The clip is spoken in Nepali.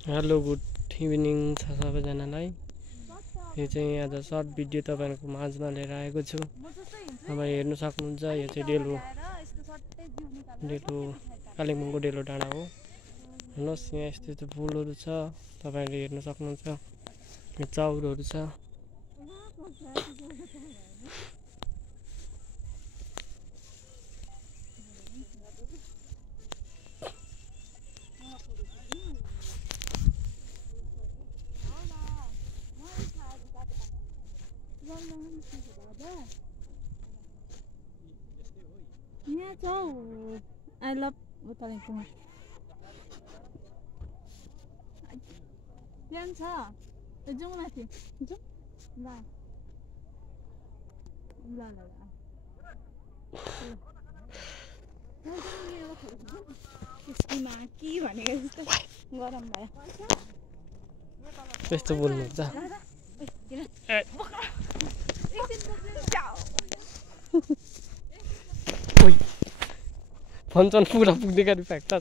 हेलो गुड इभिनिङ छ सबैजनालाई। यो चाहिँ आज सर्ट भिडियो तपाईँहरूको माझमा लिएर आएको छु। तपाईँ हेर्न सक्नुहुन्छ यो चाहिँ डेलो कालिम्पोङको डेलो डाँडा हो। हेर्नुहोस् यहाँ यस्तो यस्तो पुलहरू छ, तपाईँहरूले हेर्न सक्नुहुन्छ। यो चौरहरू छ। यहाँ छ आई लभ कालिम्पोङ। बिहान छ जाउँ माथि जाउँ ल ल ल त्यसमा के भनेको जस्तो गरम भयो। त्यस्तो बोल्नुहुन्छ भन्छन् पुरा पुग्ने गरी फ्याक्टर।